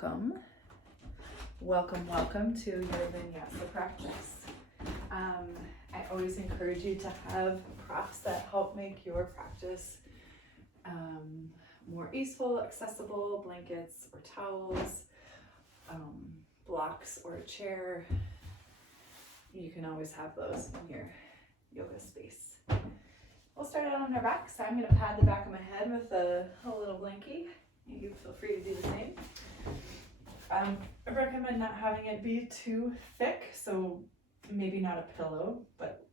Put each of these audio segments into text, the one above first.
welcome. Welcome to your Vinyasa practice. I always encourage you to have props that help make your practice more easeful, accessible, blankets or towels, blocks or a chair. You can always have those in your yoga space. We'll start out on our back, so I'm going to pad the back of my head with a little blankie. You feel free to do the same. I recommend not having it be too thick, so maybe not a pillow, but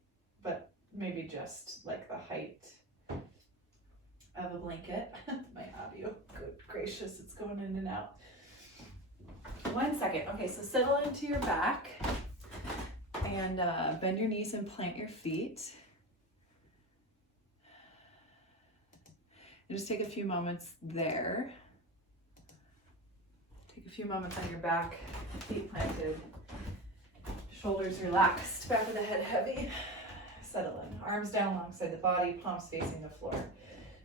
maybe just like the height of a blanket. My audio, good gracious, it's going in and out. 1 second. Okay, so settle into your back and bend your knees and plant your feet. And just take a few moments there. Take a few moments on your back, feet planted, shoulders relaxed, back of the head heavy. Settle in, arms down alongside the body, palms facing the floor.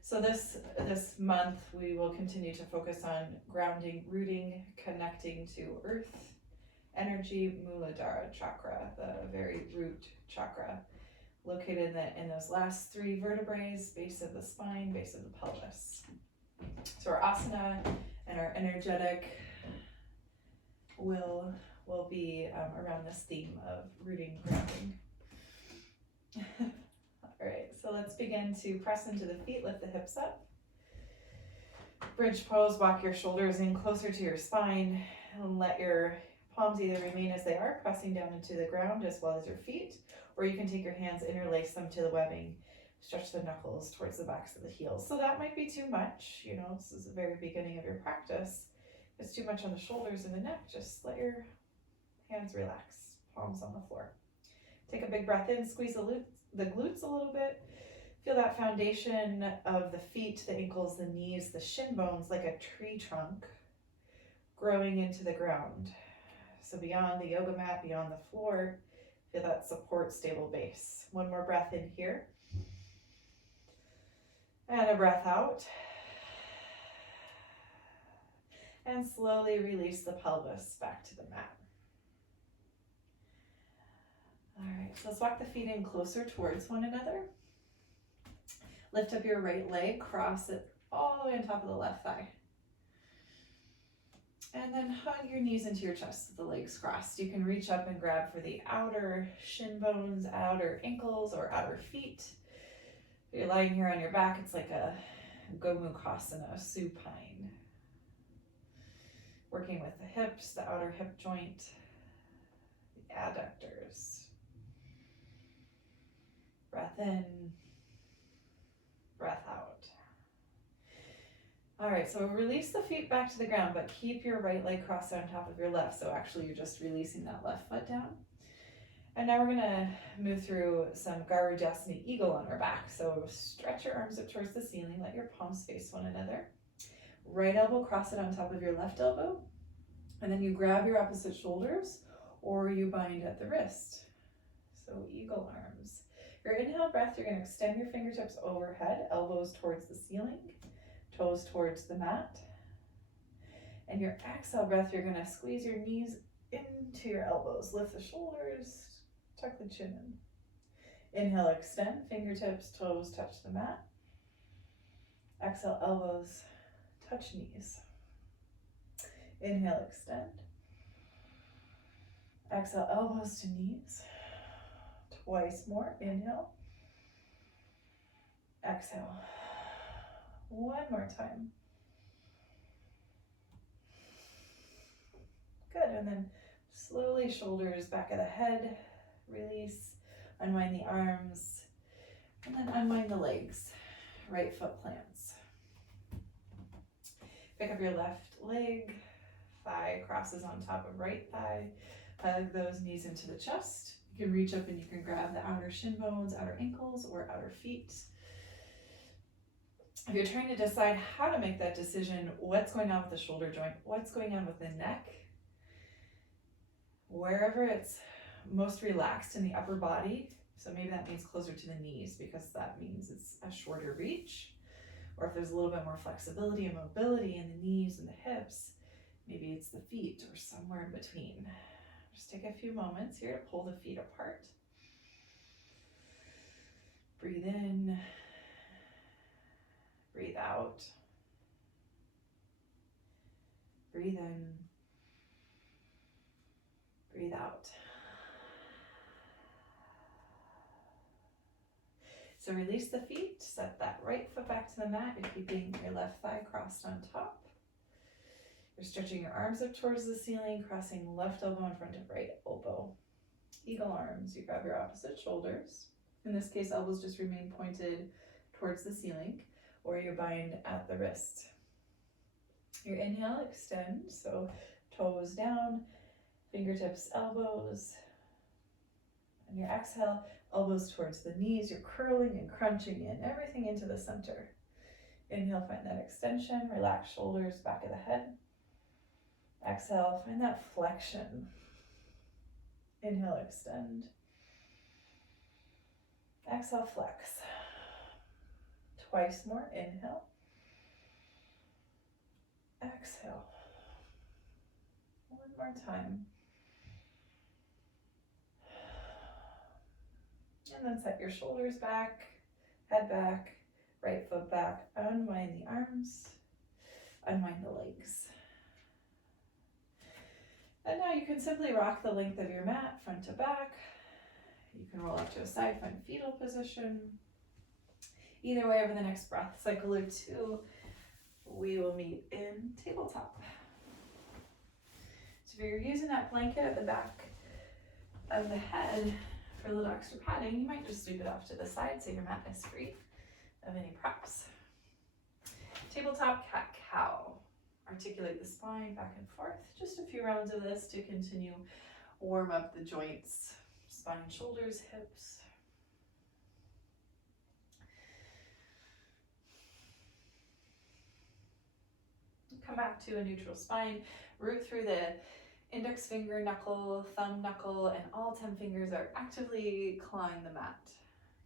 So this month we will continue to focus on grounding, rooting, connecting to earth energy, Muladhara chakra, the very root chakra, located in those last 3 vertebrae, base of the spine, base of the pelvis. So our asana and our energetic will be around this theme of rooting, grounding. All right, so let's begin to press into the feet, lift the hips up. Bridge pose, walk your shoulders in closer to your spine and let your palms either remain as they are, pressing down into the ground as well as your feet, or you can take your hands, interlace them to the webbing, stretch the knuckles towards the backs of the heels. So that might be too much, this is the very beginning of your practice. If it's too much on the shoulders and the neck, just let your hands relax, palms on the floor. Take a big breath in, squeeze the glutes a little bit. Feel that foundation of the feet, the ankles, the knees, the shin bones like a tree trunk growing into the ground. So beyond the yoga mat, beyond the floor, feel that support, stable base. 1 more breath in here. And a breath out. And slowly release the pelvis back to the mat. All right, so let's walk the feet in closer towards one another. Lift up your right leg, cross it all the way on top of the left thigh. And then hug your knees into your chest with the legs crossed. You can reach up and grab for the outer shin bones, outer ankles, or outer feet. If you're lying here on your back, it's like a Gomukhasana, supine. Working with the hips, the outer hip joint, the adductors. Breath in, breath out. All right, so release the feet back to the ground, but keep your right leg crossed on top of your left. So actually you're just releasing that left foot down. And now we're gonna move through some Garudasana Eagle on our back. So stretch your arms up towards the ceiling, let your palms face one another. Right elbow, cross it on top of your left elbow. And then you grab your opposite shoulders or you bind at the wrist. So eagle arms. Your inhale breath, you're gonna extend your fingertips overhead, elbows towards the ceiling, toes towards the mat. And your exhale breath, you're gonna squeeze your knees into your elbows, lift the shoulders, tuck the chin in. Inhale, extend, fingertips, toes touch the mat. Exhale, elbows touch knees. Inhale, extend. Exhale, elbows to knees. Twice more, inhale. Exhale. 1 more time. Good, and then slowly shoulders back of the head, release, unwind the arms, and then unwind the legs. Right foot plants. Pick up your left leg, thigh crosses on top of right thigh. Hug those knees into the chest. You can reach up and you can grab the outer shin bones, outer ankles, or outer feet. If you're trying to decide how to make that decision, what's going on with the shoulder joint, what's going on with the neck, wherever it's most relaxed in the upper body, so maybe that means closer to the knees because that means it's a shorter reach, or if there's a little bit more flexibility and mobility in the knees and the hips, Maybe it's the feet or somewhere in between. Just take a few moments here to pull the feet apart. Breathe in, breathe out. Breathe in, breathe out. So release the feet, set that right foot back to the mat. You're keeping your left thigh crossed on top. You're stretching your arms up towards the ceiling, crossing left elbow in front of right elbow. Eagle arms, you grab your opposite shoulders. In this case, elbows just remain pointed towards the ceiling, or you bind at the wrist. Your inhale, extend, so toes down, fingertips, elbows. And your exhale, elbows towards the knees. You're curling and crunching in, everything into the center. Inhale, find that extension, relax shoulders, back of the head. Exhale, find that flexion. Inhale, extend. Exhale, flex. Twice more, inhale. Exhale. One more time. And then set your shoulders back, head back, right foot back. Unwind the arms, unwind the legs. And now you can simply rock the length of your mat, front to back. You can roll out to a side, find fetal position. Either way, over the next breath cycle or two, we will meet in tabletop. So if you're using that blanket at the back of the head for a little extra padding, you might just sweep it off to the side so your mat is free of any props. Tabletop cat-cow. Articulate the spine back and forth. Just a few rounds of this to continue warm up the joints, spine, shoulders, hips. Come back to a neutral spine. Root through the index finger, knuckle, thumb, knuckle, and all 10 fingers are actively clawing the mat.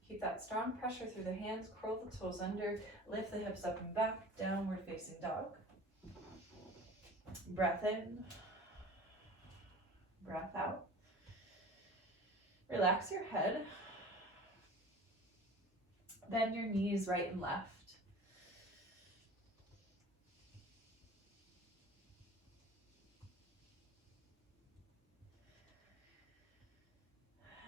Keep that strong pressure through the hands, curl the toes under, lift the hips up and back, downward facing dog. Breath in, breath out. Relax your head. Bend your knees right and left.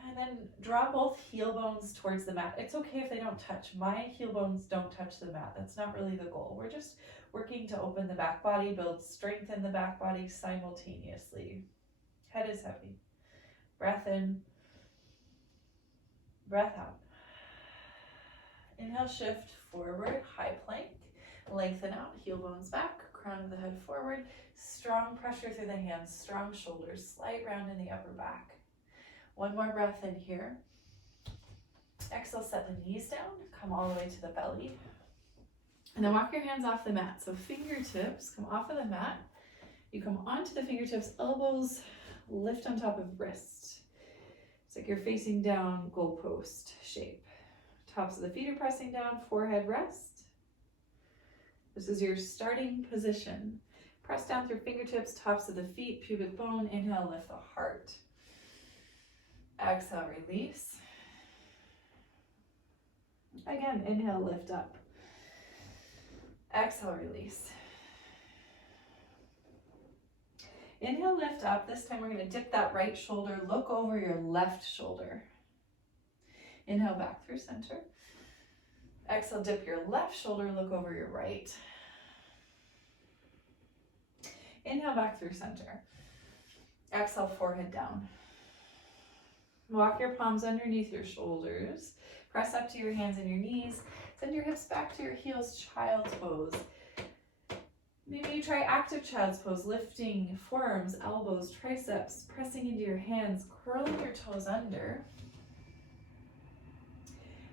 And then draw both heel bones towards the mat. It's okay if they don't touch. My heel bones don't touch the mat. That's not really the goal. We're just working to open the back body, build strength in the back body simultaneously. Head is heavy. Breath in, breath out. Inhale, shift forward, high plank. Lengthen out, heel bones back, crown of the head forward. Strong pressure through the hands, strong shoulders, slight round in the upper back. One more breath in here. Exhale, set the knees down, come all the way to the belly. And then walk your hands off the mat. So fingertips come off of the mat. You come onto the fingertips, elbows lift on top of wrist. It's like you're facing down goalpost shape. Tops of the feet are pressing down, forehead rest. This is your starting position. Press down through fingertips, tops of the feet, pubic bone. Inhale, lift the heart. Exhale, release. Again, inhale, lift up. Exhale, release. Inhale, lift up. This time we're going to dip that right shoulder, look over your left shoulder. Inhale, back through center. Exhale, dip your left shoulder, look over your right. Inhale, back through center. Exhale, forehead down. Walk your palms underneath your shoulders. Press up to your hands and your knees. Send your hips back to your heels, child's pose. Maybe you try active child's pose, lifting forearms, elbows, triceps, pressing into your hands, curling your toes under.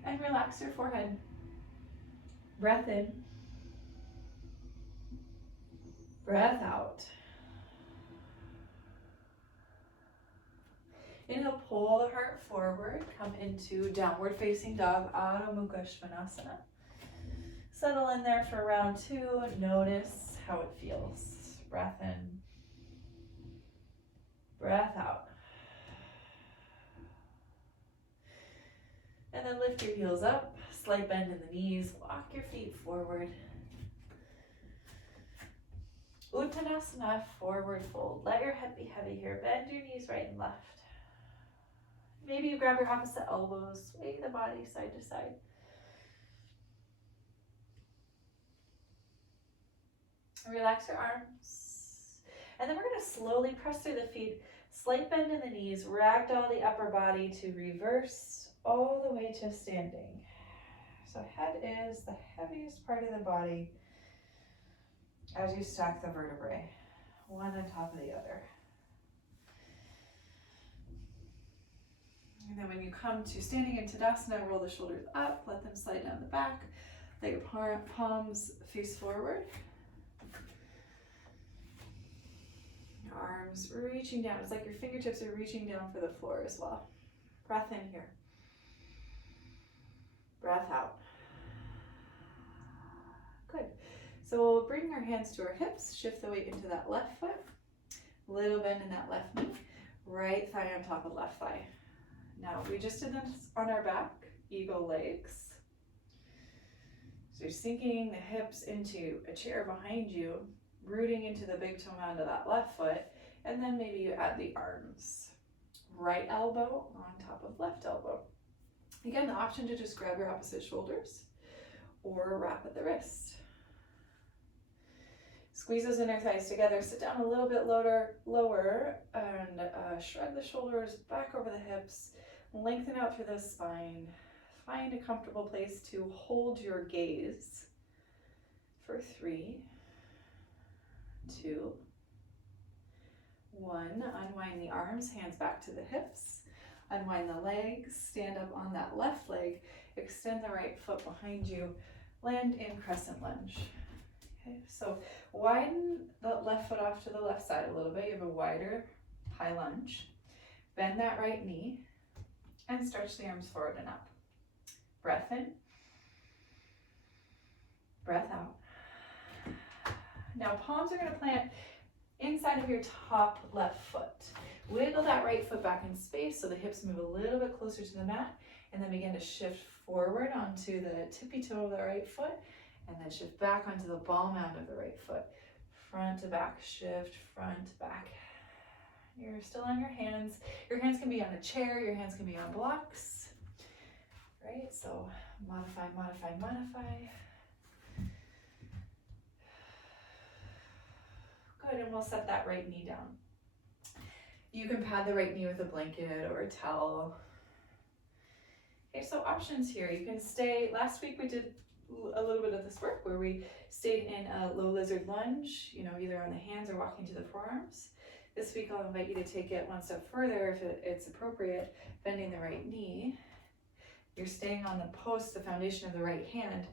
And relax your forehead. Breath in. Breath out. Inhale, pull the heart forward, come into downward facing dog, Adho Mukha Svanasana. Settle in there for round 2, notice how it feels. Breath in. lift your heels up, slight bend in the knees, walk your feet forward. Uttanasana, forward fold. Let your head be heavy here. Bend your knees right and left. Maybe you grab your opposite elbows, sway the body side to side. Relax your arms. And then we're going to slowly press through the feet, slight bend in the knees, ragdoll the upper body to reverse all the way to standing. So head is the heaviest part of the body as you stack the vertebrae, one on top of the other. And then when you come to standing in Tadasana, roll the shoulders up, let them slide down the back, let your palms face forward. Your arms reaching down. It's like your fingertips are reaching down for the floor as well. Breath in here. Breath out. Good. So we'll bring our hands to our hips, shift the weight into that left foot, little bend in that left knee, right thigh on top of left thigh. Now we just did this on our back, eagle legs. So you're sinking the hips into a chair behind you, rooting into the big toe mound of that left foot, and then maybe you add the arms. Right elbow on top of left elbow. Again, the option to just grab your opposite shoulders or wrap at the wrist. Squeeze those inner thighs together, sit down a little bit lower, and shrug the shoulders back over the hips, lengthen out through the spine. Find a comfortable place to hold your gaze for 3, 2, 1. Unwind the arms, hands back to the hips. Unwind the legs, stand up on that left leg, extend the right foot behind you, land in crescent lunge. Okay, so widen the left foot off to the left side a little bit. You have a wider high lunge. Bend that right knee and stretch the arms forward and up. Breath in, breath out. Now palms are going to plant inside of your top left foot. Wiggle that right foot back in space so the hips move a little bit closer to the mat, and then begin to shift forward onto the tippy toe of the right foot, and then shift back onto the ball mound of the right foot. Front to back, shift, front to back. You're still on your hands. Your hands can be on a chair, your hands can be on blocks. Right, so modify, modify, modify. Good, and we'll set that right knee down. You can pad the right knee with a blanket or a towel. Okay, so options here. You can stay, last week we did a little bit of this work where we stayed in a low lizard lunge, either on the hands or walking to the forearms. This week I'll invite you to take it one step further if it's appropriate, bending the right knee. You're staying on the post, the foundation of the right hand.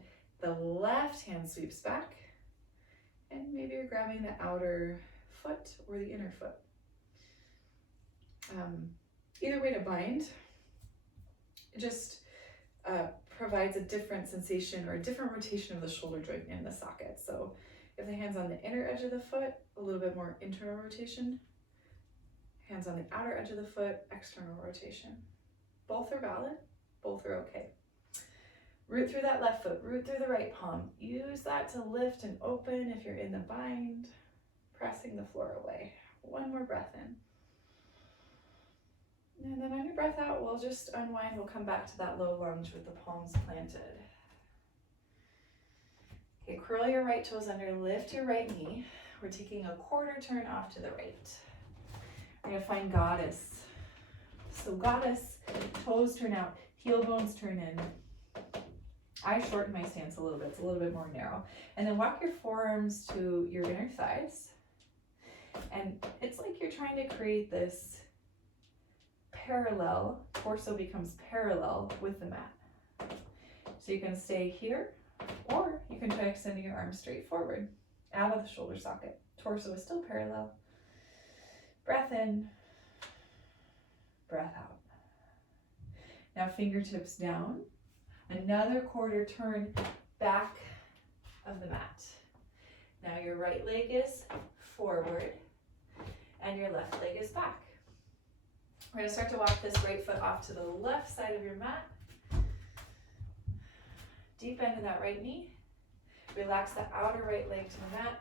The left hand sweeps back, and maybe you're grabbing the outer foot or the inner foot. Either way to bind, it just provides a different sensation or a different rotation of the shoulder joint in the socket. So if the hand's on the inner edge of the foot, a little bit more internal rotation. Hands on the outer edge of the foot, external rotation. Both are valid, both are okay. Root through that left foot, root through the right palm. Use that to lift and open if you're in the bind, pressing the floor away. One more breath in. And then on your breath out, we'll just unwind. We'll come back to that low lunge with the palms planted. Okay, curl your right toes under, lift your right knee. We're taking a quarter turn off to the right. We're gonna find goddess. So goddess, toes turn out, heel bones turn in. I shorten my stance a little bit, it's a little bit more narrow. And then walk your forearms to your inner thighs. And it's like you're trying to create this parallel, torso becomes parallel with the mat. So you can stay here, or you can try extending your arms straight forward, out of the shoulder socket. Torso is still parallel. Breath in, breath out. Now fingertips down. Another quarter turn back of the mat. Now your right leg is forward and your left leg is back. We're going to start to walk this right foot off to the left side of your mat. Deep bend in that right knee. Relax the outer right leg to the mat.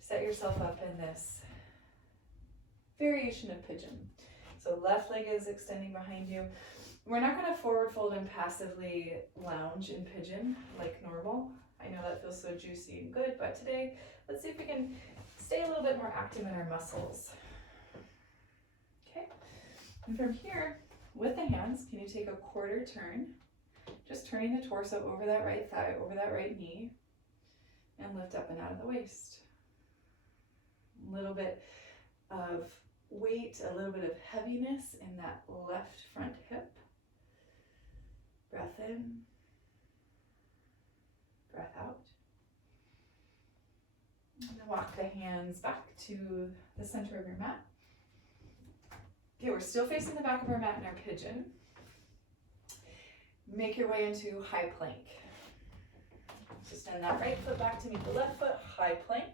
Set yourself up in this variation of pigeon. So left leg is extending behind you. We're not going to forward fold and passively lounge in pigeon like normal. I know that feels so juicy and good, but today, let's see if we can stay a little bit more active in our muscles. Okay, and from here, with the hands, can you take a quarter turn? Just turning the torso over that right thigh, over that right knee, and lift up and out of the waist. A little bit of weight, a little bit of heaviness in that left front hip. Breath in, breath out. And then walk the hands back to the center of your mat. Okay, we're still facing the back of our mat in our pigeon. Make your way into high plank. So extend that right foot back to meet the left foot, high plank.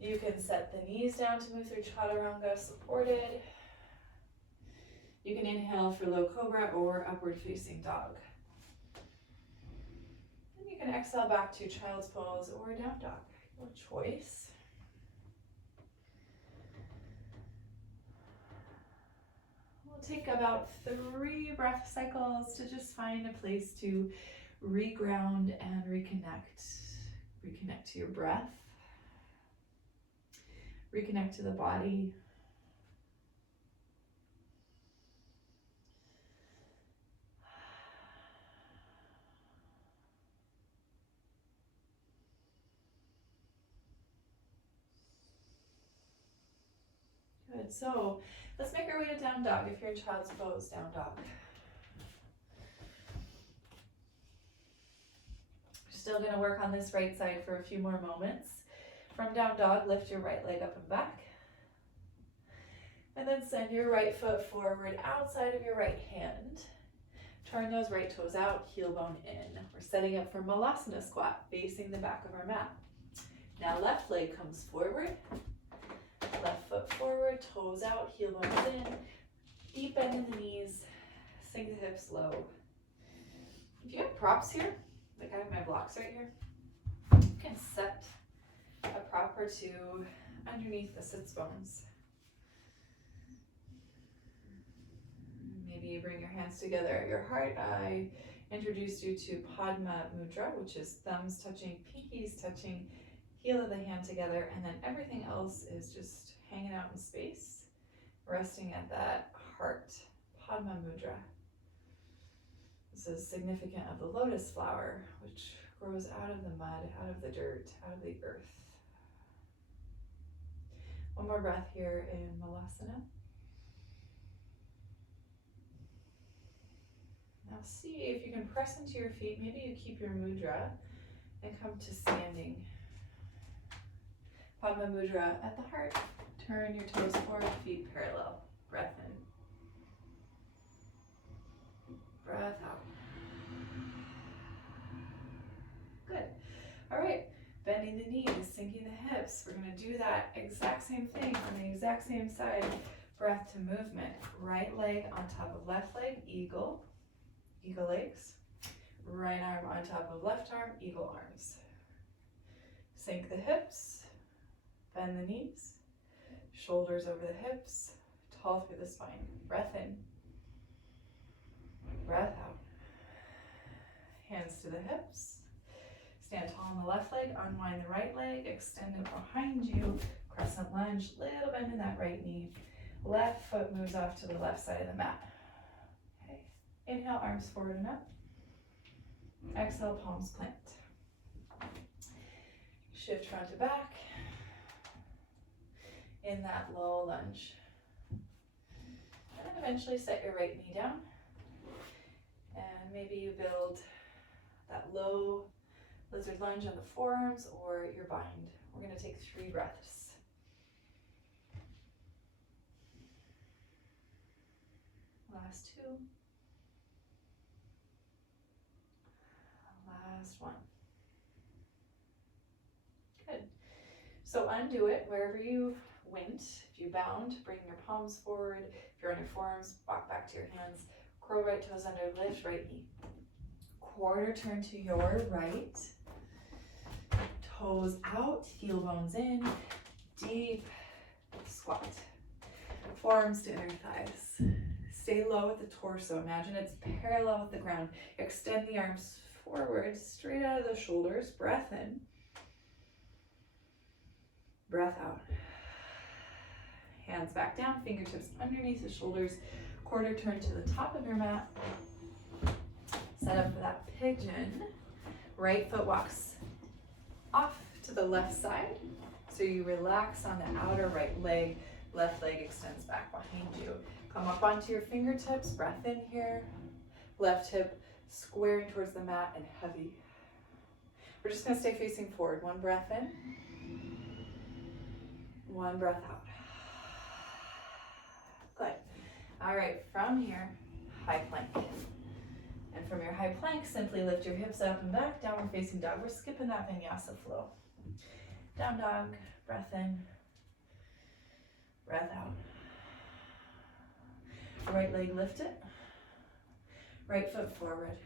You can set the knees down to move through chaturanga supported. You can inhale for low cobra or upward facing dog. And you can exhale back to child's pose or down dog, your choice. We'll take about 3 breath cycles to just find a place to reground and reconnect. Reconnect to your breath. Reconnect to the body. Good, so let's make our way to down dog. If you're in child's pose, down dog. We're still gonna work on this right side for a few more moments. From down dog, lift your right leg up and back. And then send your right foot forward outside of your right hand. Turn those right toes out, heel bone in. We're setting up for Muladhara squat, facing the back of our mat. Now left leg comes forward. Left foot forward, toes out, heel bones in. Deep bend in the knees, sink the hips low. If you have props here, like I have my blocks right here, you can set a prop or two underneath the sits bones. Maybe you bring your hands together at your heart. I introduced you to Padma Mudra, which is thumbs touching, pinkies touching, heel of the hand together, and then everything else is just hanging out in space, resting at that heart. Padma Mudra. This is significant of the lotus flower, which grows out of the mud, out of the dirt, out of the earth. One more breath here in Muladhara. Now see if you can press into your feet. Maybe you keep your mudra and come to standing. Padma Mudra at the heart. Turn your toes forward, feet parallel. Breath in. Breath out. Good. All right. Bending the knees, sinking the hips. We're going to do that exact same thing on the exact same side. Breath to movement. Right leg on top of left leg, eagle. Eagle legs. Right arm on top of left arm, eagle arms. Sink the hips. Bend the knees. Shoulders over the hips. Tall through the spine. Breath in. Breath out. Hands to the hips. Stand tall on the left leg, unwind the right leg, extend it behind you, crescent lunge, little bend in that right knee. Left foot moves off to the left side of the mat. Okay. Inhale, arms forward and up. Exhale, palms plant. Shift front to back in that low lunge. And then eventually set your right knee down. And maybe you build that low lizard lunge on the forearms or your bind. We're going to take 3 breaths. Last 2. Last 1. Good. So undo it wherever you went. If you bound, bring your palms forward. If you're on your forearms, walk back to your hands. Curl right toes under, lift right knee. quarter turn to your right. Toes out, heel bones in, deep squat. Forearms to inner thighs. Stay low at the torso. Imagine it's parallel with the ground. Extend the arms forward, straight out of the shoulders. Breath in. Breath out. Hands back down, fingertips underneath the shoulders. Quarter turn to the top of your mat. Set up for that pigeon. Right foot walks off to the left side. So you relax on the outer right leg. Left leg extends back behind you. Come up onto your fingertips. Breath in here. Left hip squaring towards the mat and heavy. We're just going to stay facing forward. One breath in. One breath out. Good. All right, from here, high plank. And from your high plank, simply lift your hips up and back, downward facing dog. We're skipping that vinyasa flow. Down dog, breath in, breath out. Right leg lifted, right foot forward.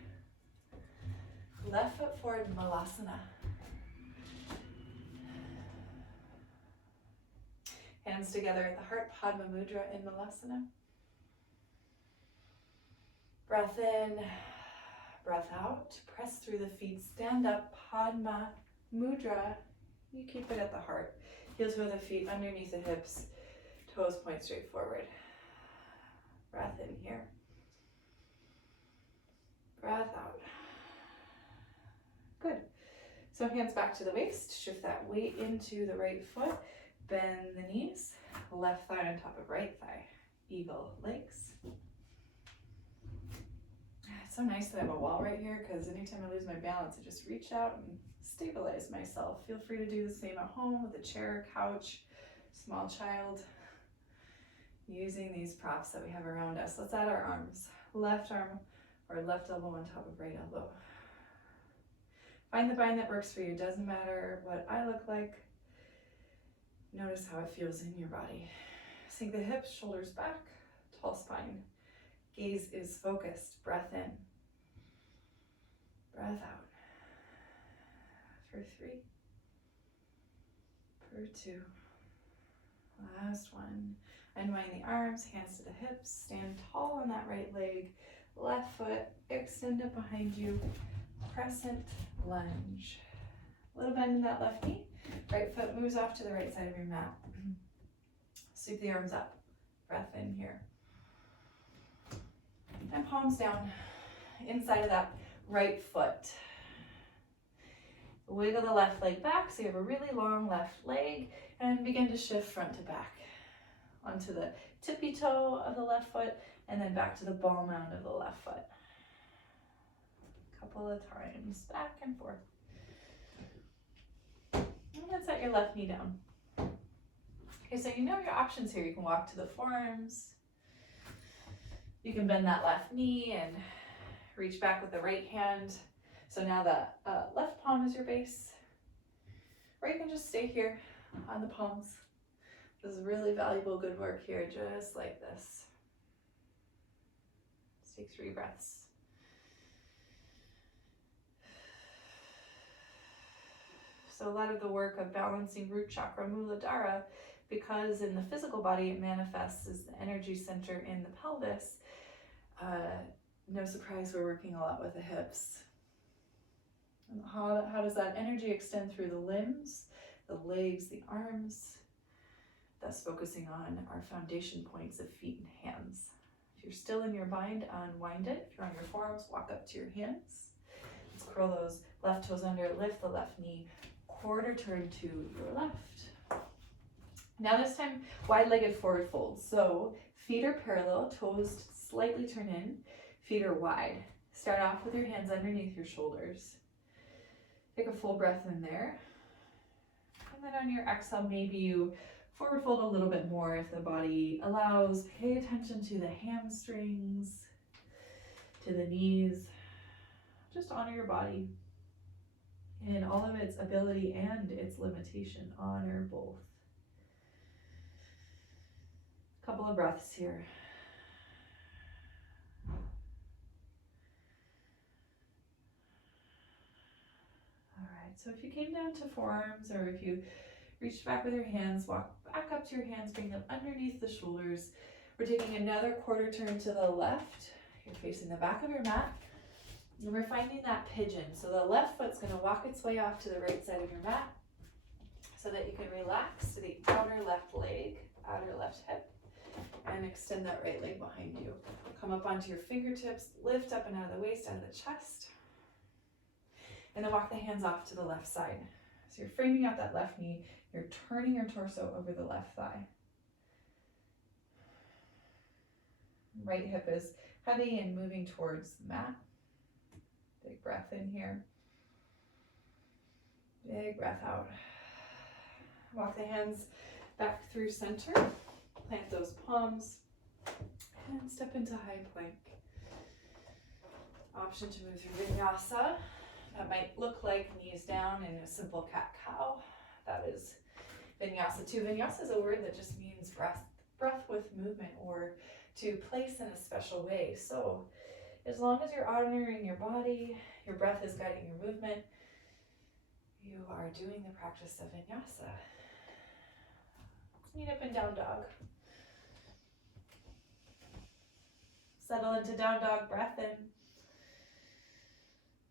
Left foot forward, Muladhara. Hands together at the heart, Padma Mudra in Muladhara. Breath in, breath out. Press through the feet, stand up, Padma Mudra. You keep it at the heart. Heels of the feet underneath the hips, toes point straight forward. Breath in here. Breath out. Good. So hands back to the waist. Shift that weight into the right foot. Bend the knees. Left thigh on top of right thigh. Eagle legs. It's so nice that I have a wall right here because anytime I lose my balance, I just reach out and stabilize myself. Feel free to do the same at home with a chair, couch, small child. Using these props that we have around us. Let's add our arms. Left arm or left elbow on top of right elbow. Find the bind that works for you. Doesn't matter what I look like. Notice how it feels in your body. Sink the hips, shoulders back, tall spine. Gaze is focused. Breath in. Breath out. For 3. For 2. Last one. Unwind the arms, hands to the hips. Stand tall on that right leg. Left foot, extend it behind you. Crescent lunge. A little bend in that left knee. Right foot moves off to the right side of your mat. Sweep the arms up. Breath in here. And palms down. Inside of that right foot. Wiggle the left leg back so you have a really long left leg and begin to shift front to back. Onto the tippy toe of the left foot and then back to the ball mound of the left foot. A couple of times, back and forth. And then set your left knee down. Okay, so you know your options here. You can walk to the forearms. You can bend that left knee and reach back with the right hand. So now the left palm is your base. Or you can just stay here on the palms. This is really valuable, good work here, just like this. Let's take 3 breaths. So a lot of the work of balancing root chakra, Muladhara, because in the physical body it manifests as the energy center in the pelvis. No surprise, we're working a lot with the hips. And how does that energy extend through the limbs, the legs, the arms? Thus focusing on our foundation points of feet and hands. If you're still in your bind, unwind it. If you're on your forearms, walk up to your hands. Let's curl those left toes under, lift the left knee, quarter turn to your left. Now this time, wide-legged forward fold. So feet are parallel, toes slightly turn in, feet are wide. Start off with your hands underneath your shoulders. Take a full breath in there. And then on your exhale, maybe you forward fold a little bit more if the body allows. Pay attention to the hamstrings, to the knees. Just honor your body in all of its ability and its limitation. Honor both. Couple of breaths here. So if you came down to forearms, or if you reached back with your hands, walk back up to your hands, bring them underneath the shoulders. We're taking another quarter turn to the left. You're facing the back of your mat. And we're finding that pigeon. So the left foot's going to walk its way off to the right side of your mat so that you can relax to the outer left leg, outer left hip, and extend that right leg behind you. Come up onto your fingertips, lift up and out of the waist, out of the chest, and then walk the hands off to the left side. So you're framing out that left knee, you're turning your torso over the left thigh. Right hip is heavy and moving towards the mat. Big breath in here. Big breath out. Walk the hands back through center. Plant those palms and step into high plank. Option to move through Vinyasa. That might look like knees down in a simple cat-cow. That is Vinyasa too. Vinyasa is a word that just means breath with movement, or to place in a special way. So as long as you're honoring your body, your breath is guiding your movement, you are doing the practice of Vinyasa. Let's meet up in down dog. Settle into down dog, breath in,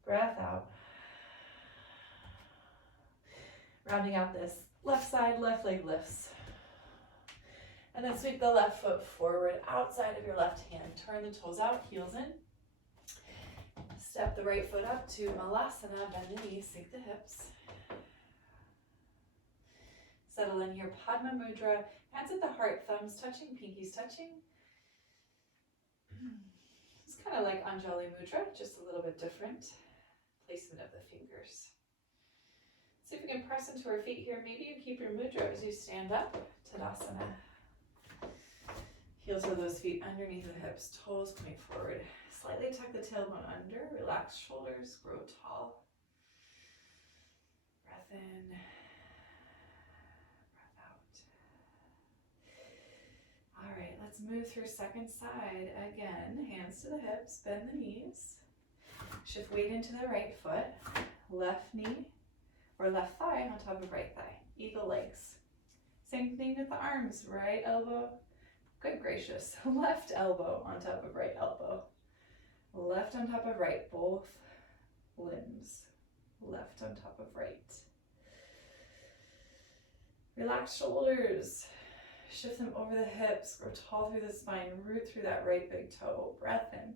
breath out. Rounding out this left side, left leg lifts. And then sweep the left foot forward, outside of your left hand. Turn the toes out, heels in. Step the right foot up to Muladhara, bend the knees, sink the hips. Settle in here, Padma Mudra, hands at the heart, thumbs touching, pinkies touching. It's kind of like Anjali Mudra, just a little bit different placement of the fingers. See if we can press into our feet here. Maybe you keep your mudra as you stand up, Tadasana. Heels of those feet underneath the hips, toes point forward. Slightly tuck the tailbone under, relax shoulders, grow tall. Breath in, breath out. All right, let's move through second side. Again, hands to the hips, bend the knees. Shift weight into the right foot, left knee or left thigh on top of right thigh. Eagle legs. Same thing with the arms, right elbow. Good gracious. Left elbow on top of right elbow. Left on top of right, both limbs. Left on top of right. Relax shoulders. Shift them over the hips. Grow tall through the spine. Root through that right big toe. Breath in.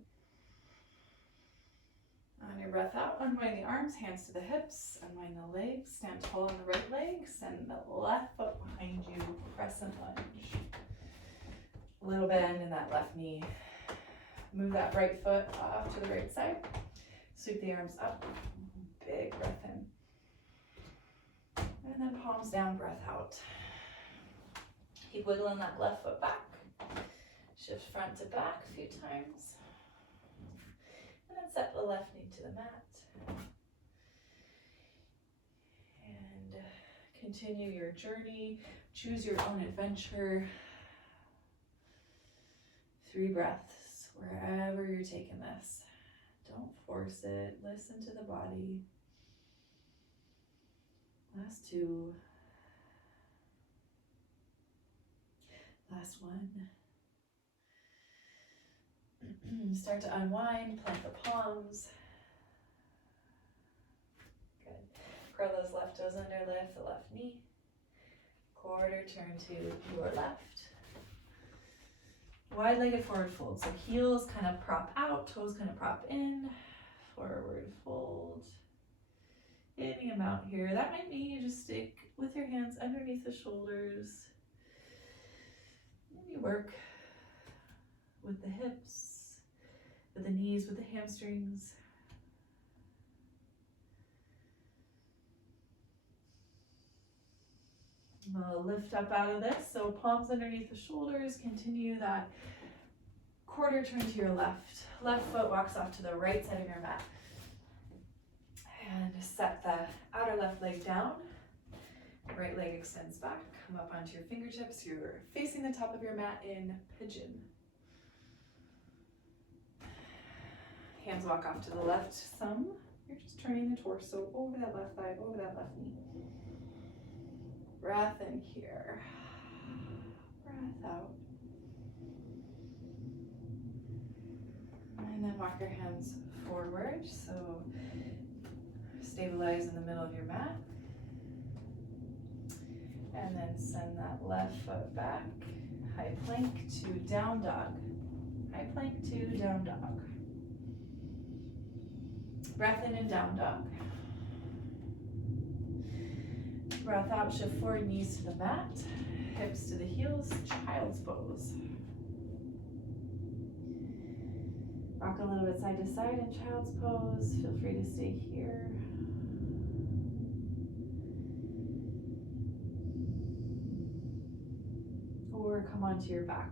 On your breath out, unwind the arms, hands to the hips, unwind the legs, stand tall on the right leg, send the left foot behind you, crescent lunge. A little bend in that left knee. Move that right foot off to the right side. Sweep the arms up, big breath in. And then palms down, breath out. Keep wiggling that left foot back. Shift front to back a few times. And then set the left knee to the mat. And continue your journey. Choose your own adventure. 3 breaths wherever you're taking this. Don't force it. Listen to the body. Last 2. Last 1. Start to unwind, plant the palms. Good. Curl those left toes under, lift the left knee. Quarter turn to your left. Wide-legged forward fold. So heels kind of prop out, toes kind of prop in. Forward fold. Any amount here. That might mean you just stick with your hands underneath the shoulders. Maybe work with the hips, with the knees, with the hamstrings. We'll lift up out of this, so palms underneath the shoulders. Continue that quarter turn to your left. Left foot walks off to the right side of your mat. And set the outer left leg down. Right leg extends back. Come up onto your fingertips. You're facing the top of your mat in pigeon. Hands walk off to the left some. You're just turning the torso over that left thigh, over that left knee. Breath in here. Breath out. And then walk your hands forward. So stabilize in the middle of your mat. And then send that left foot back. High plank to down dog. High plank to down dog. Breath in and down dog. Breath out, shift forward, knees to the mat, hips to the heels, child's pose. Rock a little bit side to side in child's pose. Feel free to stay here. Or come onto your back.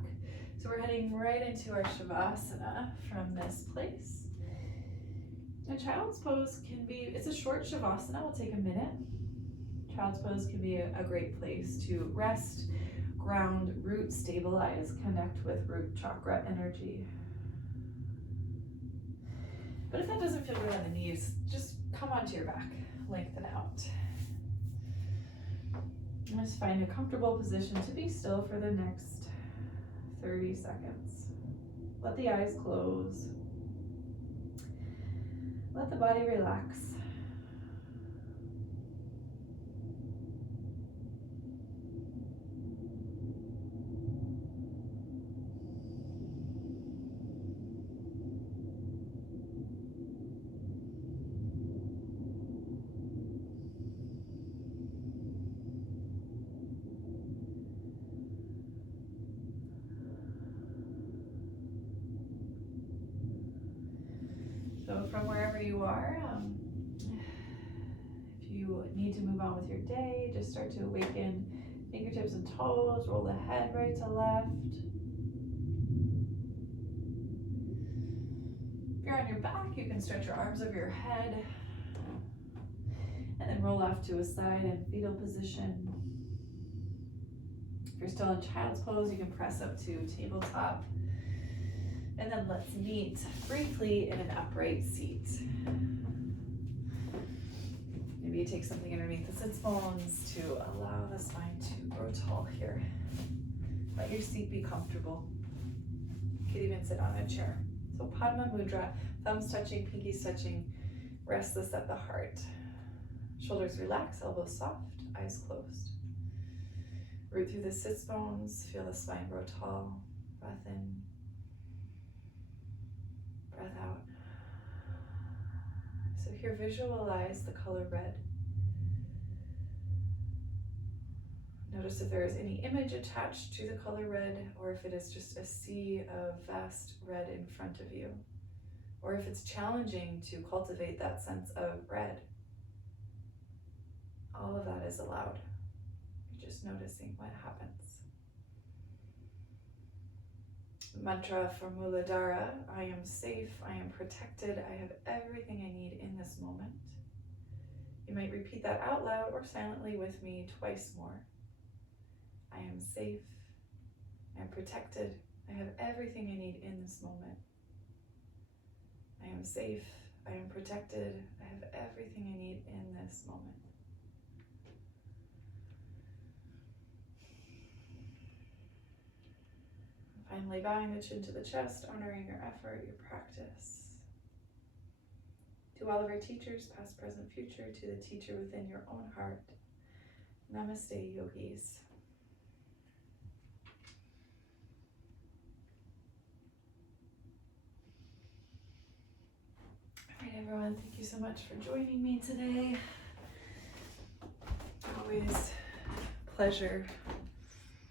So we're heading right into our Shavasana from this place. A child's pose can be, it's a short Shavasana, it'll take a minute. Child's pose can be a great place to rest, ground, root, stabilize, connect with root chakra energy. But if that doesn't feel good on the knees, just come onto your back, lengthen out. And just find a comfortable position to be still for the next 30 seconds. Let the eyes close. Let the body relax. So from wherever you are, if you need to move on with your day, just start to awaken fingertips and toes, roll the head right to left. If you're on your back, you can stretch your arms over your head and then roll off to a side in fetal position. If you're still in child's pose, you can press up to tabletop. And then let's meet briefly in an upright seat. Maybe you take something underneath the sits bones to allow the spine to grow tall here. Let your seat be comfortable. You could even sit on a chair. So Padma Mudra, thumbs touching, pinkies touching, restless at the heart. Shoulders relaxed, elbows soft, eyes closed. Root through the sits bones, feel the spine grow tall. Breath in. Breath out. So here, visualize the color red. Notice if there is any image attached to the color red, or if it is just a sea of vast red in front of you, or if it's challenging to cultivate that sense of red. All of that is allowed. You're just noticing what happens. Mantra for Muladhara: I am safe, I am protected, I have everything I need in this moment. You might repeat that out loud or silently with me twice more. I am safe, I am protected, I have everything I need in this moment. I am safe, I am protected, I have everything I need in this moment. Finally, bowing the chin to the chest, honoring your effort, your practice. To all of our teachers, past, present, future, to the teacher within your own heart. Namaste, yogis. All right, everyone, thank you so much for joining me today. Always a pleasure